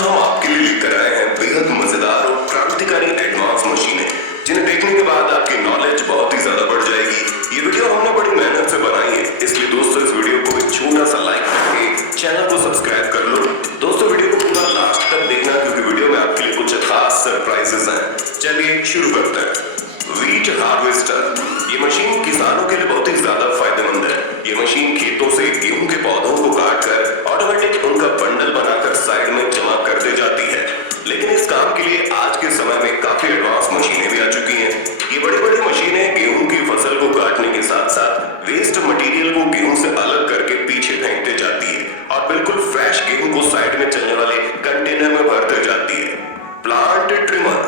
हम आपके लिए लेकर आए हैं बेहद मजेदार और क्रांतिकारी एडवांस मशीनें, जिन्हें देखने के बाद आपकी नॉलेज बहुत ही ज्यादा बढ़ जाएगी। ये वीडियो हमने बड़ी मेहनत से बनाई है, इसलिए दोस्तों इस वीडियो को एक छोटा सा लाइक करके चैनल को सब्सक्राइब कर लो। दोस्तों वीडियो को पूरा लास्ट तक देखना, क्योंकि वीडियो में आपके लिए कुछ खास सरप्राइजेस हैं। चलिए शुरू करते हैं। वीट हार्वेस्टर, ये मशीन किसानों के लिए बहुत ही ज्यादा फायदेमंद है। ये मशीन खेतों से गेहूं के पौधों को काटकर ऑटोमेटिक उनका बंडल बनाकर साइड में जमा कर दे जाती है। लेकिन इस काम के लिए आज के समय में काफी एडवांस मशीनें भी आ चुकी हैं। ये बड़ी बड़ी मशीनें गेहूं की फसल को काटने के साथ साथ वेस्ट मटेरियल को गेहूं से अलग करके पीछे फेंकते जाती है और बिल्कुल फ्रेश गेहूं को साइड में चलने वाले कंटेनर में भरते जाती है। प्लांट ट्रिमर,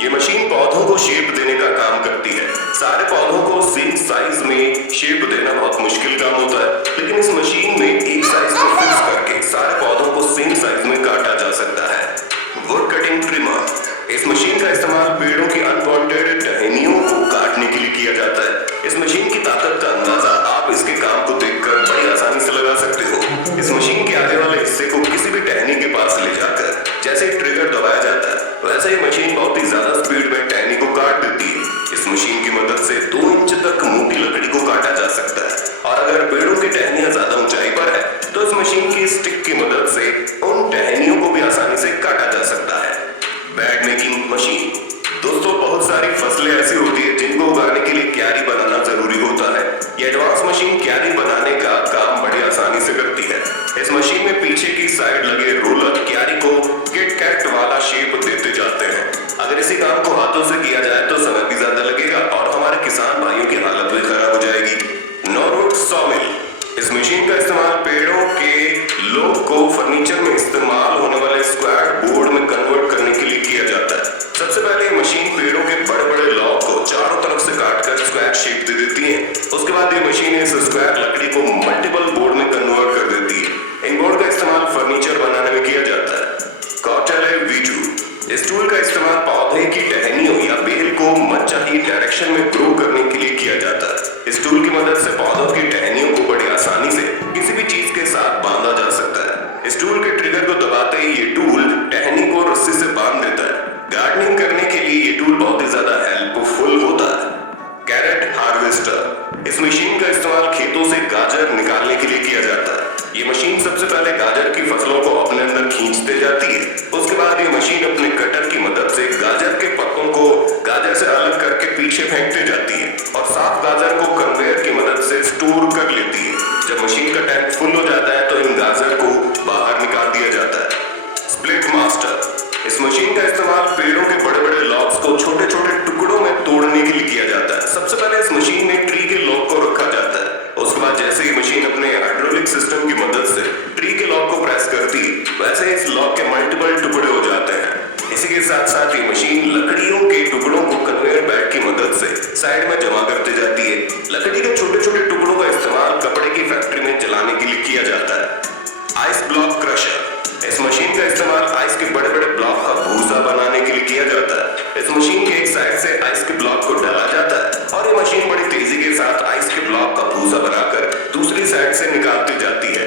ये मशीन पौधों को शेप देने का काम करती है। सारे पौधों को सेम साइज में शेप देना बहुत मुश्किल काम होता है, लेकिन इस मशीन में एक साइज को फिक्स करके सारे पौधों को सेम साइज में काटा जा सकता है। वुड कटिंग ट्रिमर, इस मशीन का इस्तेमाल पेड़ों की अनवांटेड टहनियों को काटने के लिए किया जाता है। इस मशीन की ताकत का अंदाजा आप इसके काम को देखकर बड़ी आसानी से लगा सकते हो। इस मशीन के आगे वाले हिस्से को किसी भी टहनी के पास ले जाकर जैसे ट्रिगर दबाया जाता है, वैसे ही मशीन बहुत ही ज्यादा स्पीड में टहनी को काट देती है। इस मशीन की मदद से 2 इंच तक मोटी लकड़ी को काटा जा सकता है, और अगर पेड़ों की टहनियां ज्यादा ऊंचाई पर है तो इस मशीन की स्टिक की मदद से उन टहनियों को भी आसानी से काटा जा सकता है। बैग मेकिंग मशीन, दोस्तों बहुत सारी फसलें ऐसी होती है जिनको उगाने के लिए क्यारी बनाना जरूरी होता है। ये एडवांस मशीन क्यारी बनाने का काम बड़ी आसानी से करती है। इस मशीन में पीछे की साइड लगे रोलर क्यारी को किट कैट वाला शेप देते जाते हैं। अगर इसी काम को हाथों से किया जाए तो समय भी ज्यादा लगेगा और हमारे किसान भाइयों की हालत भी खराब हो जाएगी। नॉर्वुड सॉमिल, इस मशीन का इस्तेमाल पेड़ों के लोग को फर्नीचर में इस्तेमाल होने वाले स्क्वायर बोर्ड में कन्वर्ट करने के लिए किया जाता है। सबसे पहले ये मशीन पेड़ों के बड़े बड़े लॉग को चारों तरफ से काटकर स्क्वायर शेप दे देती है। उसके बाद ये मशीन इस स्क्वायर लकड़ी को मल्टीपल बोर्ड में कन्वर्ट कर देती है। इन बोर्ड का इस्तेमाल फर्नीचर बनाने में किया जाता है। कॉटले वीटू, इस टूल का इस्तेमाल पौधे की टहनियों या बेल को मनचाही डायरेक्शन में ग्रो करने के लिए किया जाता है। इस टूल की मदद से पौधों की टहनियों को बड़ी आसानी से किसी भी चीज के साथ बांधा जा सकता है। इस टूल के ट्रिगर को दबाते ही ये टूल टहनी को रस्सी से बांध देता है। गार्डनिंग करने के लिए ये टूल बहुत ही ज्यादा हेल्पफुल होता है। कैरेट हार्वेस्टर, इस मशीन का इस्तेमाल खेतों से गाजर निकालने के लिए किया जाता है। ये मशीन सबसे पहले गाजर की फसलों को अपने अंदर खींचते जाती है। उसके बाद ये मशीन अपने कटर की मदद से गाजर के पत्तों को गाजर से अलग करके पीछे फेंकते जाती है और साफ गाजर को कन्वेयर की मदद से स्टोर कर लेती है। जब मशीन का टैंक फुल हो जाता है तो इन गाजर को बाहर निकाल दिया जाता है। स्प्लिट मास्टर, इस मशीन का इस्तेमाल पेड़ों के बड़े बड़े लॉग्स को छोटे छोटे टुकड़ों में तोड़ने के लिए किया जाता है। सबसे पहले इस मशीन में ट्री के लॉग को रखा जाता है। उसके बाद जैसे ही मशीन अपने हाइड्रोलिक सिस्टम की मदद से ट्री के लॉग को प्रेस करती है, वैसे इस लॉग के मल्टीपल टुकड़े हो जाते हैं। इसी के साथ साथ ये मशीन लकड़ियों के टुकड़ों को कन्वेयर बेल्ट की मदद से साइड में जमा करते जाती है। लकड़ी के छोटे छोटे टुकड़ों का इस्तेमाल कपड़े की फैक्ट्री में जलाने के लिए किया जाता है। आइस ब्लॉक क्रशर, इस मशीन का इस्तेमाल आइस के बड़े बड़े ब्लॉक का भूसा बनाने के लिए किया जाता है। इस मशीन के एक साइड से आइस के ब्लॉक को डाला जाता है और ये मशीन बड़ी तेजी के साथ आइस के ब्लॉक का भूसा बनाकर दूसरी साइड से निकालती जाती है।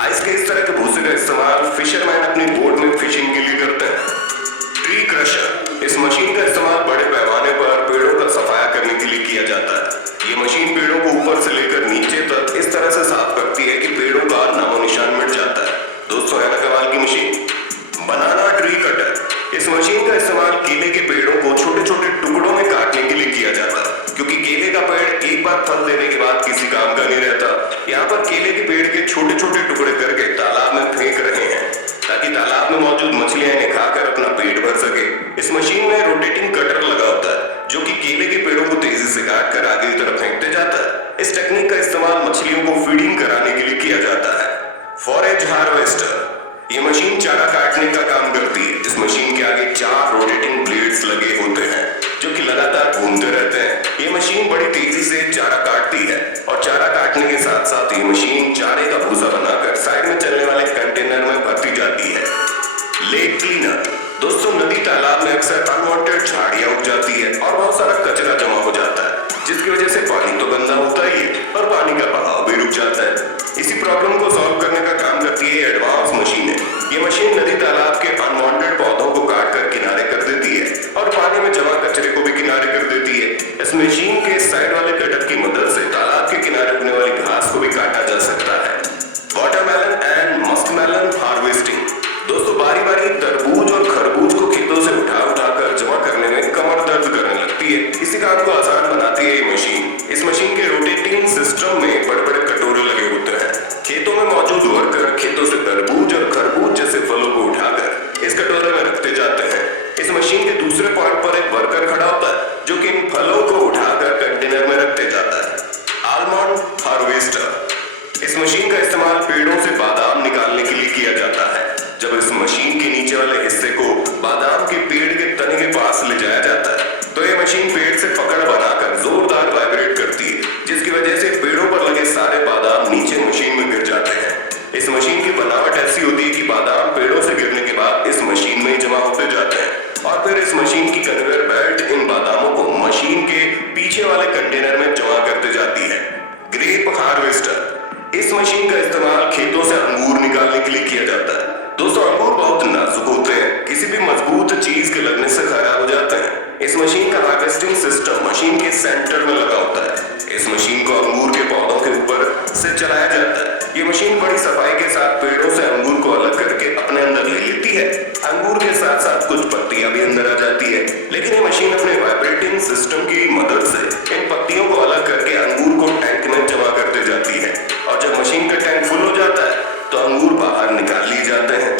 आइस के इस तरह के भूसे का इस्तेमाल फिशरमैन अपनी बोट में फिशिंग के लिए करते हैं। ट्री क्रशर, इस मशीन का इस्तेमाल बड़े पैमाने पर पेड़ों का सफाया करने के लिए किया जाता है। ये मशीन पेड़ों को ऊपर से लेकर नीचे तक इस तरह से साफ करती है कि पेड़ों का नामो निशान मिट जाता है। दोस्तों है ना कमाल की मशीन। बनाना ट्री कटर, इस मशीन का इस्तेमाल केले के पेड़ों को छोटे छोटे टुकड़ों में काटने के लिए किया जाता है, क्योंकि केले का पेड़ एक बार फल देने के बाद किसी काम का नहीं रहता। यहाँ पर केले के पेड़ के छोटे छोटे टुकड़े करके तालाब में फेंक रहे हैं, ताकि तालाब में मौजूद मछलियां इन्हें खाकर अपना पेट भर सके। इस मशीन में रोटेटिंग कटर लगा होता है, जो कि केले के पेड़ों को तेजी से काट कर आगे की तरफ फेंकते जाता है। इस टेक्निक का इस्तेमाल मछलियों को फीडिंग कराने के लिए किया जाता है। फॉरेज हार्वेस्टर, ये मशीन चारा काटने का काम करती है। इस मशीन के आगे 4 रोटेटिंग ब्लेड्स लगे होते हैं, जो कि लगातार घूमते रहते हैं। ये मशीन बड़ी तेजी से चारा काटती है और चारा काटने के साथ साथ ये मशीन चारे का भूसा बनाकर साइड में चलने वाले कंटेनर में भरती जाती है। लेक क्लीनर, दोस्तों नदी तालाब में अक्सर अनवांटेड झाड़ियां उग जाती है और बहुत सारा कचरा जमा हो जाता है, जिसकी वजह से पानी तो गंदा होता ही है और पानी का बहाव भी रुक जाता है। इसी प्रॉब्लम को सॉल्व करने का काम करती है एडवांस मशीनें। ये मशीन नदी तालाब के नीचे वाले हिस्से को बादाम के पेड़ के तने के पास ले जाया जाता है तो ये मशीन पेड़ से पकड़ बनाकर जोरदार वाइब्रेट करती है, जिसकी वजह से पेड़ों पर लगे सारे बादाम नीचे मशीन में गिर जाते हैं। इस मशीन की बनावट ऐसी होती है कि बादाम पेड़ों से गिरने के बाद इस मशीन में ही जमा होते जाते हैं और फिर इस मशीन की कन्वेयर बेल्ट इन बादामों को मशीन के पीछे वाले कंटेनर में जमा करते जाती है। ग्रेप हार्वेस्टर, इस मशीन का इस्तेमाल खेतों से अंगूर निकालने के लिए किया जाता है। दोस्तों अंगूर बहुत नाजुक होते हैं, किसी भी मजबूत चीज के लगने से खराब हो जाते हैं। इस मशीन का हार्वेस्टिंग सिस्टम मशीन के सेंटर में लगा होता है। इस मशीन को अंगूर के पौधों के ऊपर से चलाया जाता है। ये मशीन बड़ी सफाई के साथ पेड़ों से अंगूर को अलग करके अपने अंदर ले लेती है। अंगूर के साथ साथ कुछ पत्तियां भी अंदर आ जाती है, लेकिन ये मशीन अपने वाइब्रेटिंग सिस्टम की मदद से इन पत्तियों को अलग करके अंगूर को टैंक में जमा करते जाती है और जब मशीन का टैंक फुल हो जाता है तो अंगूर बाहर निकाल लिए जाते हैं।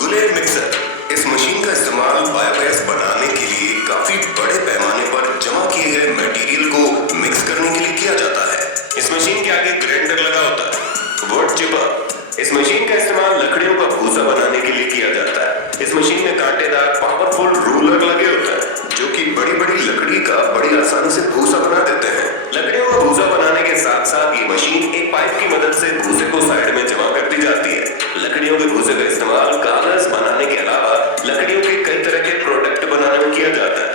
गुलेल मिक्सर, इस मशीन का इस्तेमाल बायोगैस बनाने के लिए काफी बड़े पैमाने पर जमा किए गए मटेरियल को मिक्स करने के लिए किया जाता है। इस मशीन के आगे ग्राइंडर लगा होता है। वुड चिपर, इस मशीन का इस्तेमाल लकड़ियों का भूसा बनाने के लिए किया जाता है। इस मशीन में कांटेदार पावरफुल रूलर लगे होते हैं जो कि बड़ी बड़ी लकड़ी का बड़ी आसानी से भूसा बना देते हैं। लकड़ियों का भूसा बनाने के साथ साथ ये मशीन एक पाइप की मदद से भूसे को साइड में जमा करती जाती है। लकड़ियों के भूसे का इस्तेमाल कागज बनाने के अलावा लकड़ियों के कई तरह के प्रोडक्ट बनाने में किया जाता है।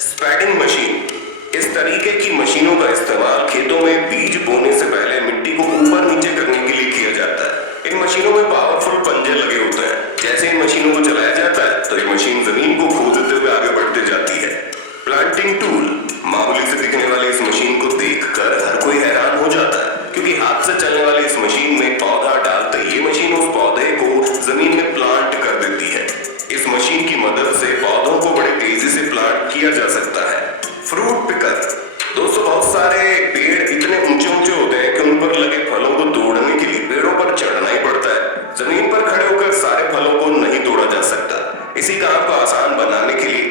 स्पैडिंग मशीन, इस तरीके की मशीनों का इस्तेमाल खेतों में बीज बोने से पहले मिट्टी को ऊपर नीचे करने के लिए किया जाता है। इन मशीनों में पावरफुल पंजे लगे होते हैं। जैसे इन मशीनों को चलाया जाता है तो ये मशीन जमीन को खोदते हुए आगे बढ़ते जाती है। प्लांटिंग टूल, मामूली से दिखने वाली इस मशीन को देखकर हर कोई हैरान हो जाता है क्योंकि हाथ से चलने वाली इस मशीन में पौधा डालते ये मशीन उस पौधे को जमीन में प्लांट कर देती है। इस मशीन की मदद से पौधों को बड़ी तेजी से प्लांट किया जा सकता है। फ्रूट पिकर, दोस्तों बहुत सारे पेड़ इतने ऊंचे ऊंचे होते हैं कि उन पर लगे फलों को तोड़ने के लिए पेड़ों पर चढ़ना ही पड़ता है। जमीन पर खड़े होकर सारे फलों को नहीं तोड़ा जा सकता। इसी काम को आसान बनाने के लिए